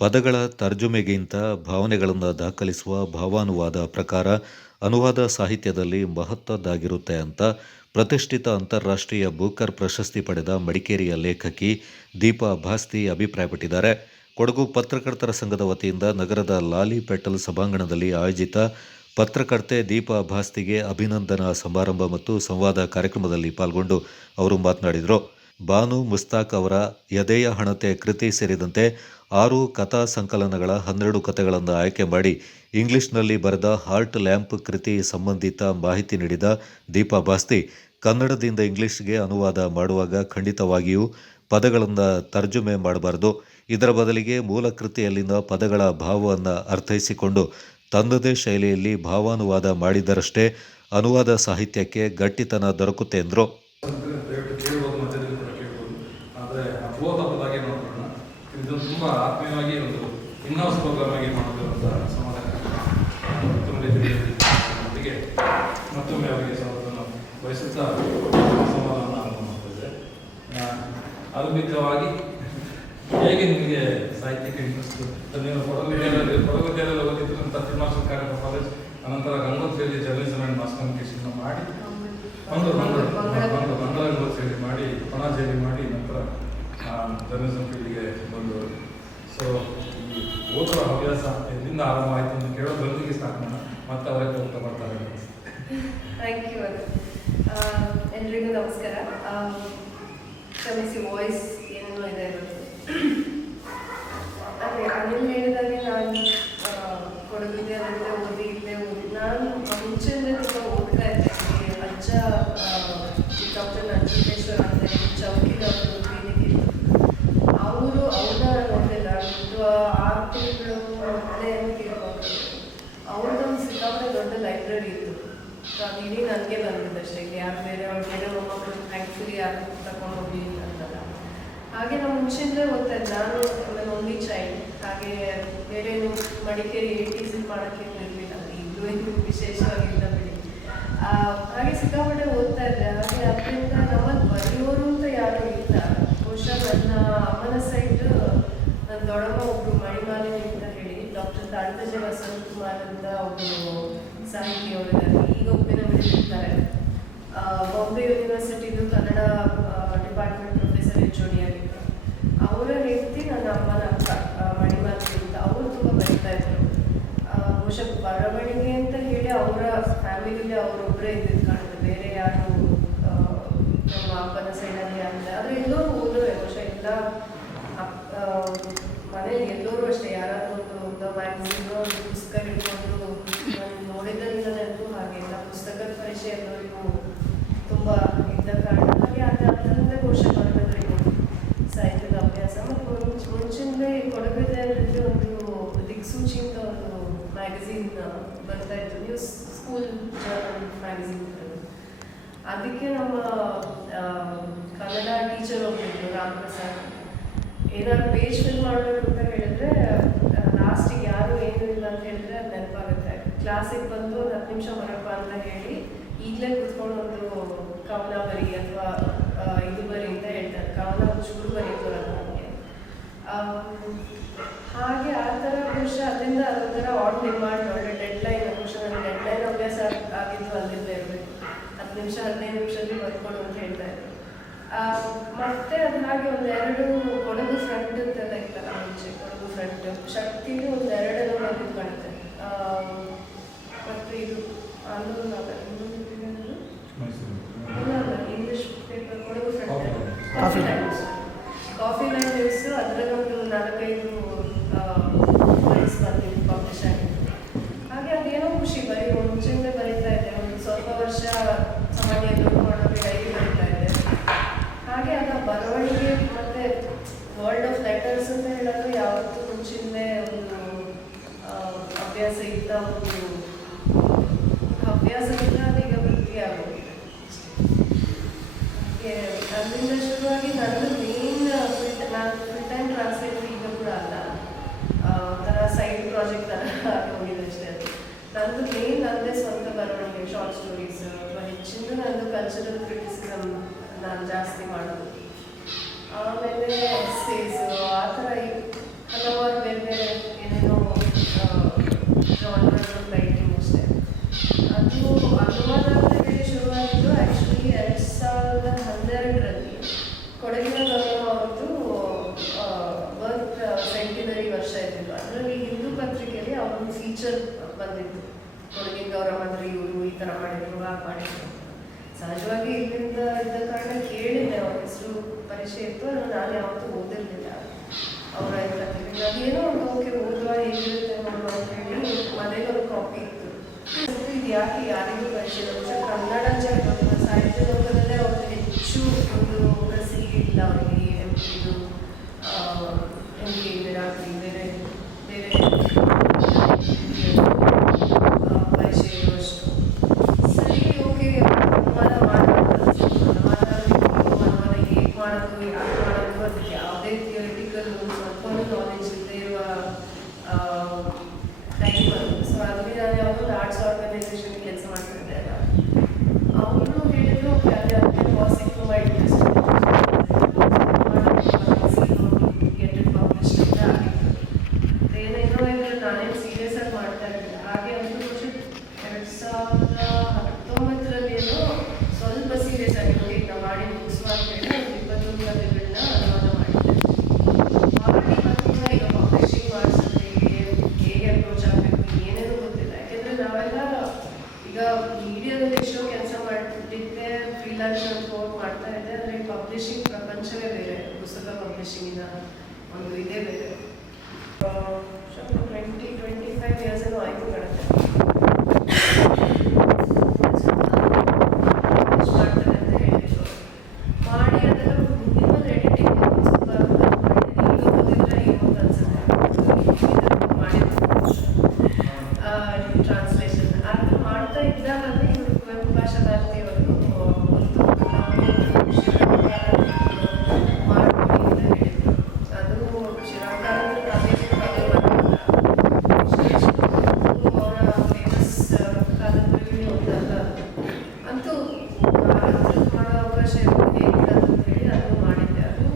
ಪದಗಳ ತರ್ಜುಮೆಗಿಂತ ಭಾವನೆಗಳನ್ನು ದಾಖಲಿಸುವ ಭಾವಾನುವಾದ ಪ್ರಕಾರ ಅನುವಾದ ಸಾಹಿತ್ಯದಲ್ಲಿ ಮಹತ್ವದ್ದಾಗಿರುತ್ತೆ ಅಂತ ಪ್ರತಿಷ್ಠಿತ ಅಂತಾರಾಷ್ಟ್ರೀಯ ಬೂಕರ್ ಪ್ರಶಸ್ತಿ ಪಡೆದ ಮಡಿಕೇರಿಯ ಲೇಖಕಿ ದೀಪಾ ಭಾಸ್ತಿ ಅಭಿಪ್ರಾಯಪಟ್ಟಿದ್ದಾರೆ. ಕೊಡಗು ಪತ್ರಕರ್ತರ ಸಂಘದ ವತಿಯಿಂದ ನಗರದ ಲಾಲಿ ಪೆಟಲ್ ಸಭಾಂಗಣದಲ್ಲಿ ಆಯೋಜಿತ ಪತ್ರಕರ್ತೆ ದೀಪಾ ಭಾಸ್ತಿಗೆ ಅಭಿನಂದನಾ ಸಮಾರಂಭ ಮತ್ತು ಸಂವಾದ ಕಾರ್ಯಕ್ರಮದಲ್ಲಿ ಪಾಲ್ಗೊಂಡು ಅವರು ಮಾತನಾಡಿದರು. ಬಾನು ಮುಸ್ತಾಕ್ ಅವರ ಎದೆಯ ಹಣತೆ ಕೃತಿ ಸೇರಿದಂತೆ 6 ಕಥಾ ಸಂಕಲನಗಳ 12 ಕಥೆಗಳನ್ನು ಆಯ್ಕೆ ಮಾಡಿ ಇಂಗ್ಲಿಷ್ನಲ್ಲಿ ಬರೆದ ಹಾರ್ಟ್ ಲ್ಯಾಂಪ್ ಕೃತಿ ಸಂಬಂಧಿತ ಮಾಹಿತಿ ನೀಡಿದ ದೀಪಾ ಭಾಸ್ತಿ, ಕನ್ನಡದಿಂದ ಇಂಗ್ಲಿಷ್ಗೆ ಅನುವಾದ ಮಾಡುವಾಗ ಖಂಡಿತವಾಗಿಯೂ ಪದಗಳನ್ನು ತರ್ಜುಮೆ ಮಾಡಬಾರದು. ಇದರ ಬದಲಿಗೆ ಮೂಲ ಕೃತಿಯಲ್ಲಿನ ಪದಗಳ ಭಾವವನ್ನು ಅರ್ಥೈಸಿಕೊಂಡು ತನ್ನದೇ ಶೈಲಿಯಲ್ಲಿ ಭಾವಾನುವಾದ ಮಾಡಿದರಷ್ಟೇ ಅನುವಾದ ಸಾಹಿತ್ಯಕ್ಕೆ ಗಟ್ಟಿತನ ದೊರಕುತ್ತೆ ಎಂದರು. ತುಂಬ ಆತ್ಮೀಯವಾಗಿ ಒಂದು ಇನ್ಹೌಸ್ ಪ್ರೋಗ್ರಾಮ್ ಆಗಿ ಮಾಡುವಂಥ ಮತ್ತೊಂದಿಗೆ ಮತ್ತೊಮ್ಮೆ ಅವರಿಗೆ ಸ್ವಾಗತವನ್ನು ಬಯಸುತ್ತಾ ಸಂವಾದವನ್ನು ಆರಂಭ ಮಾಡ್ತಿದ್ದೆ. ಆರಂಭಿಕವಾಗಿ ಹೇಗೆ ನಿಮಗೆ ಸಾಹಿತ್ಯಕ್ಕೆ ಇಂಟ್ರೆಸ್ಟ್? ನೀವು ಕೊಡಗುದ್ಯಾಲಯದಲ್ಲಿ ಓದಿದ್ದು, ನಂತರ ತಿರುಮಾರ್ಷಲ್ ಕಾರ್ಯಕ್ರಮ ಕಾಲೇಜ್, ಅನಂತರ ಗಂಗೋತ್ರಿಯಲ್ಲಿ ಜರ್ನಲಿಸಮ್ ಆ್ಯಂಡ್ ಮಾಸ್ ಕಮ್ಯುನಿಕೇಷನ್ ಮಾಡಿ ಮಂಗಳ ಯೂನಿವರ್ಸಿಟಿ ಮಾಡಿ ಪಣಾಜಿಯಲ್ಲಿ ಮಾಡಿ ನಂತರ ಜರ್ನಲಿಸಮ್ ಫೀಲ್ಡ್ಗೆ ಬಂದವರು. ಸೊ ಈ ಓದುವ ಹವ್ಯಾಸ ಎಲ್ಲಿಂದ ಆರಂಭ ಆಯಿತು ಅಂತ ಕೇಳೋದ್ರೊಂದಿಗೆ ಸ್ಟಾರ್ಟ್ ಮಾಡೋಣ, ಮತ್ತೆ ಅವರಕ್ಕೆ ಹೋಗ್ತಾ ಬರ್ತಾರೆ. Thank you. ಎಲ್ರಿಗೂ ನಮಸ್ಕಾರ. ಕ್ಷಮಿಸಿ, ವಾಯ್ಸ್ ಏನೋ ಇದೆ ಇರೋದು. ಅದೇ ಅನಿಲ್ ಹೇಳಿದಾಗೆ ನಾನು ಕೊಡಗು ವಿದ್ಯಾಲಯದಲ್ಲೇ ಓದಿ ಇಲ್ಲೇ ಓದಿ. ನಾನು ಮುಂಚೆಯಿಂದ ತುಂಬ ಓದ್ತಾ ಇದ್ದೆ. ಅಜ್ಜ ಡಾಕ್ಟರ್ ನಂಜುಂಡೇಶ್ವರ ಅಂತ ಹೇಳಿ ಚೌಕಿದವರು ಕ್ಲಿನಿಕ್ ಇತ್ತು. ಅವರು ಅವ್ರನ್ನ ನೋಡಲಿಲ್ಲ, 6 ತಿಂಗಳು ಮನೆಯನ್ನು ತೀರ್ಕೊಂಡು ಅವ್ರದ್ದೊಂದು ಸಿಕ್ಕಾಪಟ್ಟೆ ದೊಡ್ಡ ಲೈಬ್ರರಿ ಇತ್ತು. ಅದು ಇಡೀ ನನಗೆ ಬಂದಿದ್ದು ಅಷ್ಟೇ. ಯಾರು ಬೇರೆ ಮೊಮ್ಮಕ್ಕಳು ಥ್ಯಾಂಕ್ಫುಲಿ ಯಾರು ತಗೊಂಡು ಹೋಗಿ ಅಂತಲ್ಲ. ಹಾಗೆ ನಾವು ಮುಂಚೆಯಿಂದ ಓದ್ತಾ ಇದ್ದೆ. ನಾನು ಆಮೇಲೆ ಓನ್ಲಿ ಚೈಲ್ಡ್. ಹಾಗೆ ಬೇರೆ ಮಡಿಕೇರಿ 80s ಮಾಡೋಕ್ಕೆ ಇರಲಿಲ್ಲ. ಇದು ವಿಶೇಷವಾಗಿಲ್ಲ ಬಿಡಿ. ಹಾಗೆ ಸಿಕ್ಕಾಪಟ್ಟೆ ಓದ್ತಾ ಇದ್ದೆ. ಹಾಗೆ ಅದರಿಂದ ನಮ್ಮಲ್ಲಿ ಬರೆಯೋರು ಅಂತ ಯಾರು ಇಲ್ಲ. ಬಹುಶಃ ನನ್ನ ಅಮ್ಮನ ಸೈಡ್ ನನ್ನ ದೊಡ್ಡಮ್ಮ ಒಬ್ಬರು ಮಣಿಮಾಲಿನಿ ಅಂತ ಹೇಳಿ ಡಾಕ್ಟರ್ ತಾಳ್ತಜ ವಸಂತಕುಮಾರ್ ಅಂತ ಒಬ್ಬರು ಸಾಹಿತಿಯವರಿದ್ದಾರೆ. ಈಗ ಒಪ್ಪಿನ ಬಿಟ್ಟಿರ್ತಾರೆ. ಬಾಂಬೆ ಯೂನಿವರ್ಸಿಟಿದು ಕನ್ನಡ ಡಿಪಾರ್ಟ್ಮೆಂಟ್ ಪ್ರೊಫೆಸರ್ HOD ಆಗಿತ್ತು. ಅವರ ಹೆಂಡತಿ ನನ್ನ ಅಮ್ಮನ ಅಕ್ಕ ಮಣಿಮಾಲಿನಿ ಅಂತ. ಅವರು ತುಂಬ ಬರೀತಾ ಇದ್ರು. ಬಹುಶಃ ಬರವಣಿಗೆ ಅಂತ ಹೇಳಿ ಅವರ ಫ್ಯಾಮಿಲಿಯಲ್ಲಿ ಅವರೊಬ್ಬರೇ ಇದ್ದಿದ್ದು ಕಾಣುತ್ತೆ. ಬೇರೆ ಯಾರು ನಮ್ಮ ಅಪ್ಪನ ಸೈಡಲ್ಲಿ ಅಂದರೆ ಆದರೆ ಎಲ್ಲರೂ ಓದೋರೆ. ಬಹುಶಃ ಎಲ್ಲ ಮನೇಲಿ ಎಲ್ಲರೂ ಅಷ್ಟೇ. ಯಾರಾದರೂ ಒಂದು ಮ್ಯಾಗ್ಝಿನ್ ಒಂದು ಪುಸ್ತಕ ಹಿಡ್ಕೊಂಡು ನಾನು ನೋಡಿದ್ದರಿಂದ ನೆನಪು ಹಾಗೆ ಎಲ್ಲ ಪುಸ್ತಕದ ಪರಿಚಯ ಎಲ್ಲರಿಗೂ ತುಂಬ ಇದ್ದ ಕಾರಣ ಹಾಗೆ ಅದರಿಂದ ಬಹುಶಃ ಬರಬೇಕು ಸಾಹಿತ್ಯದ ಅಭ್ಯಾಸ. ಮತ್ತು ಮುಂಚಿಂದಲೇ ಕೊಡಗು ವಿದ್ಯಾಲಯದಲ್ಲಿ ಒಂದು ದಿಕ್ಸೂಚಿ ಅಂತ ಒಂದು ಮ್ಯಾಗಝೀನ್ ಬರ್ತಾ ಇತ್ತು. News school journal magazine. ಅದಕ್ಕೆ ನಮ್ಮ ಕನ್ನಡ ಟೀಚರ್ ಹೋಗಿದ್ರು ರಾಮಪ್ರಸಾದ್. ಏನಾದ್ರು ಪೇಜ್ ಫಿಲ್ ಮಾಡಬೇಕು ಅಂತ ಹೇಳಿದ್ರೆ ಲಾಸ್ಟಿಗೆ ಯಾರು ಏನೂ ಇಲ್ಲ ಅಂತ ಹೇಳಿದ್ರೆ ಅದು ನೆನಪಾಗುತ್ತೆ. ಕ್ಲಾಸಿಗೆ ಬಂದು 10 ನಿಮಿಷ ಹೊರಪ್ಪ ಅಂತ ಹೇಳಿ ಈಗಲೇ ಕೂತ್ಕೊಂಡು ಒಂದು ಕವನ ಬರಿ ಅಥವಾ ಇದು ಬರಿ ಅಂತ ಹೇಳ್ತಾರೆ. ಕವನ ಒಂಚೂರು ಬರೀಕ್ ಬರೋದು ನನಗೆ. ಹಾಗೆ ಆ ಥರ ಬಹುಶಃ ಅದರಿಂದ ಅದೊಂಥರ ಆನ್ ಡಿಮಾಂಡ್ ಒಳ್ಳೆ ಡೆಡ್ಲೈನ್. ಬಹುಶಃ ನನಗೆ ಡೆಡ್ಲೈನ್ ಅಭ್ಯಾಸ ಆಗಿದ್ದು ಅಲ್ಲಿಂದ ಇರಬೇಕು. 10 ನಿಮಿಷ 15 ನಿಮಿಷದಲ್ಲಿ ಬರ್ಕೊಡು ಅಂತ ಹೇಳ್ತಾ ಇದ್ರು. ಮತ್ತೆ ಅದು ಹಾಗೆ ಒಂದೆರಡು ಕೊಡಗು ಫ್ರಂಟ್ ಅಂತೆಲ್ಲ ಇತ್ತಲ್ಲ ಮುಂಚೆ. ಕೊಡಗು ಫ್ರಂಟ್ ಶಕ್ತಿಗೆ ಒಂದೆರಡೆಲ್ಲ ಬಂದಿದ್ದು ಕಾಣುತ್ತೆ. ಮತ್ತು ಇದು Andolana English paper Kodagu front coffee line news. ಅದರಲ್ಲೊಂದು 4-5 ಪ್ರೈಸ್ ಬಂದಿದ್ದು ಪಬ್ಲಿಷ್ ಆಗಿತ್ತು. ಹಾಗೆ ಅದೇನೋ ಖುಷಿ. ಬರೀ ಮುಂಚೆಯಿಂದ ಬರೀತಾ ಇದ್ದೆ. ಒಂದು ಸ್ವಲ್ಪ ವರ್ಷ ಸಾಮಾನ್ಯ ದೊಡ್ಡ ಮಾಡೋಕ್ಕೆ ಡೈರಿ ಬರೀತಾ ಇದ್ದೆ. ಹಾಗೆ ಆಗ ಬರವಣಿಗೆ ಮತ್ತು ವರ್ಲ್ಡ್ ಆಫ್ ಲೆಟರ್ಸ್ ಅಂತ ಹೇಳೋದು ಯಾವತ್ತೂ ಮುಂಚಿಂದೇ ಒಂದು ಅಭ್ಯಾಸ ಇದ್ದ ಒಂದು ಹವ್ಯಾಸದಿಂದ ಅದೀಗ ವೃತ್ತಿ ಆಗೋಗಿದೆ. ಅದರಿಂದ ಶುರುವಾಗಿ ನನ್ನದು ಮೇನ್ ನಾನು ಫುಲ್ ಟೈಮ್ ಟ್ರಾನ್ಸ್ಲೇಟರ್ ಈಗ ಕೂಡ ಅಲ್ಲ. ಒಂಥರ ಸೈಡ್ ಪ್ರಾಜೆಕ್ಟ್ ಥರ ಹೋಗಿದೆ ಅಷ್ಟೇ. ಅದು ನಂದು ಮೇನ್ ನನ್ನದೇ ಸ್ವಂತ ಬರವಣಿಗೆ, ಶಾರ್ಟ್ ಸ್ಟೋರೀಸ್ ಅಥವಾ ಹೆಚ್ಚಿನ ನಂದು ಕಲ್ಚರಲ್ ಕ್ರಿಟಿಸಿಸಮ್ ನಾನು ಜಾಸ್ತಿ ಮಾಡೋದು. ಆಮೇಲೆ ಎಸ್ಸೇಸ್ ಆ ಥರ ಹಲವಾರು ಬೇರೆ ಬಂದಿತ್ತು. ಕೊಡಗಿನ ಗೌರಮ್ಮ ಅಂದ್ರೆ ಇವರು ಈ ಥರ ಮಾಡಿದ್ರು, ಹಾಗೆ ಮಾಡಿದ್ರು. ಸಹಜವಾಗಿ ಇಲ್ಲಿಂದ ಇದ್ದ ಕಾರಣ ಕೇಳಿದ್ದೆ, ಅವ್ರ ಹೆಸರು ಪರಿಚಯ ಇತ್ತು, ನಾನು ಯಾವತ್ತೂ ಓದಿರಲಿಲ್ಲ ಅವರ ಕಥೆಗಳು. ಅದೇನೋ ಒಂದು ಓಕೆ ಓದುವ ಹೇಗಿರುತ್ತೆ ನೋಡುವ ಅಂತ ಹೇಳಿ ಮನೆಗೆ ಒಂದು ಕಾಪಿ ಇತ್ತು. ಇದು ಯಾಕೆ ಯಾರಿಗೂ ಪರಿಚಯ ಇಲ್ಲ, ಕನ್ನಡ ಸಾಹಿತ್ಯ ಲೋಕದಲ್ಲೇ ಅವ್ರಿಗೆ ಹೆಚ್ಚು ಒಂದು ಪ್ರಸಿದ್ಧಿ ಇಲ್ಲ. ಅವರಿಗೆ ಇದು ವಿರಾಟ್ ಬೇರೆ ಬೇರೆ ಪರಿಚಯ ಇರುವಷ್ಟು. ಸರಿ, ಓಕೆ, ಅನುವಾದ ಮಾಡೋದು ಹೇಗೆ ಮಾಡೋದು, ಯಾಕೆ ಮಾಡೋದು, ಅದಕ್ಕೆ ಯಾವುದೇ ಥಿಯರಿಟಿಕಲ್ ಸ್ವಲ್ಪ ನಾಲೆಜ್ ಇಲ್ಲದೆ ಇರುವ ಟೈಮ್ ಅದು. ಸೊ ಅದರಲ್ಲಿ ನಾನು ಯಾವುದೋ ಆರ್ಟ್ಸ್ ಆರ್ಗನೈಸೇಷನ್ ಕೆಲಸ ಮಾಡ್ತಿದ್ದೆ ಅಲ್ಲ, ಅವರು ಹೇಳಿದ್ರು ಓಕೆ ಅಲ್ಲಿ ಅದಕ್ಕೆ ವಾಸಿಕ್ ತುಂಬ ಇಂಟ್ರೆಸ್ಟ್ ಗೆಟ್ ಇಟ್ ಪಬ್ಲಿಷ್ ಅಂತ ಆಗಿತ್ತು. ಏನೇನೋ ಇದ್ರೆ ನಾನೇನು ಸೀರಿಯಸ್ ಆಗಿ ಮಾಡ್ತಾ ಇರಲಿಲ್ಲ. ಹಾಗೆ ಒಂದು ವರ್ಷ 2019 ಸ್ವಲ್ಪ ಸೀರಿಯಸ್ ಆಗಿ ನೋಡಿ ನಾವು ಮಾಡಿ ಮುಗಿಸುವ ಅಂತ ಹೇಳಿ ಒಂದು 21 ಕಥೆಗಳನ್ನ ಅನುವಾದ ಮಾಡಿದ್ದೆ. ಮಾಡಿ ಮತ್ತೆ ಈಗ ಪಬ್ಲಿಷಿಂಗ್ ಮಾಡಿಸೋದು ಹೇಗೆ ಅಪ್ರೋಚ್ ಆಗಬೇಕು ಏನೇನೂ ಗೊತ್ತಿಲ್ಲ. ಯಾಕೆಂದರೆ ನಾವೆಲ್ಲ ಈಗ ಮೀಡಿಯಾದಲ್ಲಿ ಎಷ್ಟೋ ಕೆಲಸ ಮಾಡ್ತಿದ್ದೆ, ಫ್ರೀಲಾನ್ಸ್ ಅಂತ ಹೋಗಿ ಮಾಡ್ತಾ ಇದ್ದೆ. ಅಂದರೆ ಪಬ್ಲಿಷಿಂಗ್ ಪ್ರಪಂಚವೇ ಬೇರೆ, ಪುಸ್ತಕ ಪಬ್ಲಿಷಿಂಗಿನ ಒಂದು ಇದೇ ಬೇರೆ. 20-25 ಇಯರ್ಸ್ ಏನೋ ಆಯಿತು ಕಣಕ್ಕೆ ಮಾಡ್ತಾರೆ ಅಂತ ಹೇಳಿದ್ರು. ಮಾಡಿ ಅದೆಲ್ಲ ಮಿನಿಮಲ್ ಎಡಿಟಿಂಗ್ ಸ್ವಲ್ಪ ಈಗ ಓದಿದ್ರೆ ಏನು ಅನ್ಸುತ್ತೆ ಮಾಡಿದ್ರು ಟ್ರಾನ್ಸ್ಲೇಷನ್ ಅದು ಮಾಡ್ತಾ ಇದ್ದಾಗಲೇ ಇವರು ಕುವೆಂಪು ಭಾಷಾ ಭಾರತಿಯವರು ಒಂದು ಮಾಡ್ಕೊಡಿ ಅಂತ ಹೇಳಿದ್ರು. ಅದು ಶಿರಾಕಾರ ಅವರ ಫೇಮಸ್ ಕಾದಂಬರಿಗಳು ಒಂದಲ್ಲ, ಅಂತೂ ಮಾಡೋ ಅವಕಾಶ ಹೇಗಿದೆ ಅಂತ ಹೇಳಿ ಅದು ಮಾಡಿದ್ದೆ. ಅದು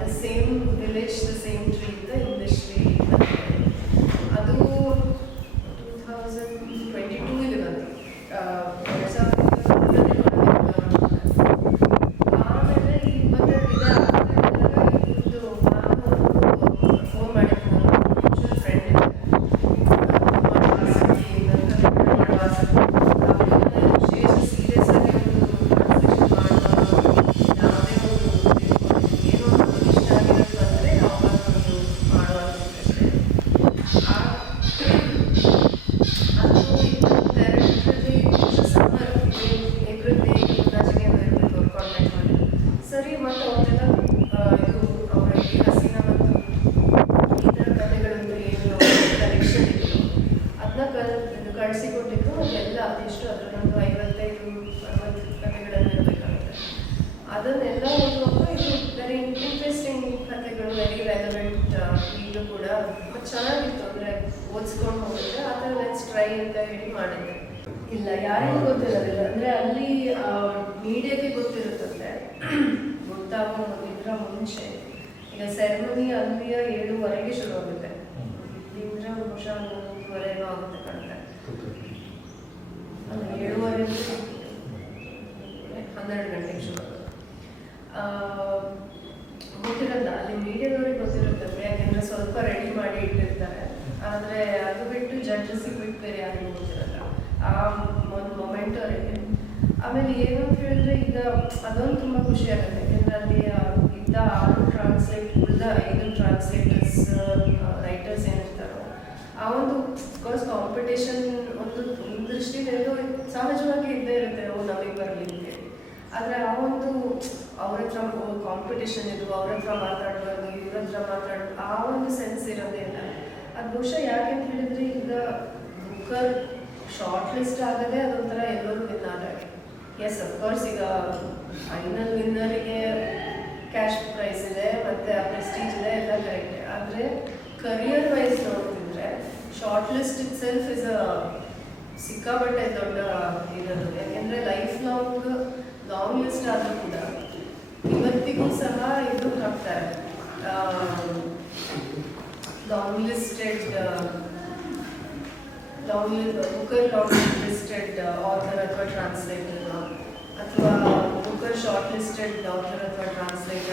the same village the same tree ಅಂತ ಇಂಗ್ಲೀಷ್ಲಿ ಅದು 2022 ಬಂತು. ಆಮೇಲೆ 22 ಇದು ಫೋನ್ ಮಾಡಿದ್ದು ನನ್ನ ಫ್ರೆಂಡ್ ವಿಶೇಷ ಸೀರಿಯಸ್ ಆಗಿ ಒಂದು ಟ್ರಾನ್ಸ್ಲೇಷನ್ ಮಾಡುವ ಯಾವುದೇ ಒಂದು ಏನೋ ಒಂದು ಇಷ್ಟ ಆಗಿರೋದು ಅಂದರೆ ಅವಾಗ ಒಂದು ಮಾಡುವ ಅದು 22ರಲ್ಲಿ ಸಮ್ಮರ್ ಏಪ್ರಿಲ್ ಮೇ ರಜೆಗೆ ಬರಬೇಕು ಕಾಂಟ್ಯಾಕ್ಟ್ ಮಾಡಿ. ಸರಿ, ಮತ್ತು ಅವರೆಲ್ಲ ಇದು ಅವರ ಹಸಿನ ಮತ್ತು ಈ ಥರ ಕಥೆಗಳನ್ನು ಏನು ಕಲೆಕ್ಷನ್ ಇತ್ತು ಅದನ್ನ ಕಳಿಸಿಕೊಟ್ಟಿದ್ದು. ಅದೆಲ್ಲ ಅದೆಷ್ಟು ಅದರಲ್ಲೊಂದು 55-60 ಕಥೆಗಳನ್ನು ಇರಬೇಕಾಗುತ್ತೆ. ಅದನ್ನೆಲ್ಲ ಓದುವಾಗ ಇದು ವೆರಿ ಇಂಟ್ರೆಸ್ಟಿಂಗ್ ಕಥೆಗಳು, ವೆರಿ ರೆಲೆವೆಂಟ್ ಈಗಲೂ ಕೂಡ ಚೆನ್ನಾಗಿತ್ತು. ಅಂದರೆ ಓದಿಸ್ಕೊಂಡು ಹೋಗಿದ್ರೆ ಆ ಥರ ಲೆಟ್ಸ್ ಟ್ರೈ ಅಂತ ಹೇಳಿ ಮಾಡಿದ್ದೆ. ಇಲ್ಲ, ಯಾರಿಗೂ ಗೊತ್ತಿರೋದಿಲ್ಲ. ಅಂದರೆ ಅಲ್ಲಿ ಮೀಡಿಯಾಕ್ಕೆ ಗೊತ್ತಿರುತ್ತಂತೆ ಗೊತ್ತಾಗೋದ್ರ ಮುಂಚೆ. ಈಗ ಸೆರೆಮನಿ ಅಲ್ಲಿಯ 7:30ಗೆ ಶುರು ಆಗುತ್ತೆ, ಇಲ್ಲಿಂದ ಬಹುಶಃ 3:30 ಆಗುತ್ತೆ ಕಾಣುತ್ತೆ. ಅಲ್ಲ, 7:30 12 ಗಂಟೆಗೆ ಶುರು ಆಗುತ್ತೆ. ಗೊತ್ತಿರಲ್ಲ ಅಲ್ಲಿ ಮೀಡಿಯಾದವ್ರಿಗೆ ಗೊತ್ತಿರುತ್ತಂತೆ, ಯಾಕೆಂದರೆ ಸ್ವಲ್ಪ ರೆಡಿ ಮಾಡಿ ಇಟ್ಟಿರ್ತಾರೆ. ಆದರೆ ಅದು ಬಿಟ್ಟು ಜಡ್ಜಸ್ಸಿಗೆ ಬಿಟ್ಟು ಬೇರೆ ಯಾರಿಗೂ ಗೊತ್ತಿರಲ್ಲ ಆ ಒಂದು ಮೊಮೆಂಟವರೆಗೆ. ಆಮೇಲೆ ಏನು ಅಂತ ಹೇಳಿದ್ರೆ ಈಗ ಅದೊಂದು ತುಂಬ ಖುಷಿ ಆಗುತ್ತೆ. ಯಾಕೆಂದರೆ ಅಲ್ಲಿ ಇದ್ದ 6 ಟ್ರಾನ್ಸ್ಲೇಟ್ ಉಳಿದ 5 ಟ್ರಾನ್ಸ್ಲೇಟರ್ಸ್ ರೈಟರ್ಸ್ ಏನಿರ್ತಾರೋ ಆ ಒಂದು ಕೋರ್ಸ್ ಕಾಂಪಿಟೇಷನ್ ಒಂದು ದೃಷ್ಟಿಯಿಂದ ಸಹಜವಾಗಿ ಇದ್ದೇ ಇರುತ್ತೆ, ನಮಗೆ ಬರಲಿ ಅಂತೇಳಿ. ಆದರೆ ಆ ಒಂದು ಅವ್ರ ಹತ್ರ ಕಾಂಪಿಟೇಷನ್ ಇದು, ಅವ್ರ ಹತ್ರ ಮಾತಾಡಬಾರ್ದು, ಇವ್ರ ಹತ್ರ ಮಾತಾಡೋದು, ಆ ಒಂದು ಸೆನ್ಸ್ ಇರೋದೇ ಇಲ್ಲ. ಅದು ಬಹುಶಃ ಯಾಕೆ ಅಂತ ಹೇಳಿದ್ರೆ ಈಗ ಬುಕ್ಕರ್ ಶಾರ್ಟ್ ಲಿಸ್ಟ್ ಆಗದೆ ಅದೊಂಥರ ಎಲ್ಲರೂ ವಿನ್ ಆದಾಗ. ಎಸ್, ಅಫ್ಕೋರ್ಸ್ ಈಗ ಫೈನಲ್ ವಿನ್ನರಿಗೆ ಕ್ಯಾಶ್ ಪ್ರೈಸ್ ಇದೆ ಮತ್ತು ಆ ಪ್ರೆಸ್ಟೀಜ್ ಇದೆ, ಎಲ್ಲ ಕರೆಕ್ಟೇ. ಆದರೆ ಕರಿಯರ್ ವೈಸ್ ನೋಡ್ತಿದ್ರೆ short list it self is a ಸಿಕ್ಕಾಪಟ್ಟೆ ದೊಡ್ಡ ಇರೋದು. ಯಾಕೆಂದರೆ ಲೈಫ್ ಲಾಂಗ್ ಲಿಸ್ಟ್ ಆದರೂ ಕೂಡ ಇವತ್ತಿಗೂ ಸಹ ಇದು ಹಾಕ್ತಾರೆ, long listed Booker long listed author ಅಥವಾ ಟ್ರಾನ್ಸ್ಲೇಟರ್, ಅಥವಾ ಬುಕ್ಕರ್ ಶಾರ್ಟ್ ಲಿಸ್ಟೆಡ್ ಆಥರ್ ಅಥವಾ ಟ್ರಾನ್ಸ್ಲೇಟರ್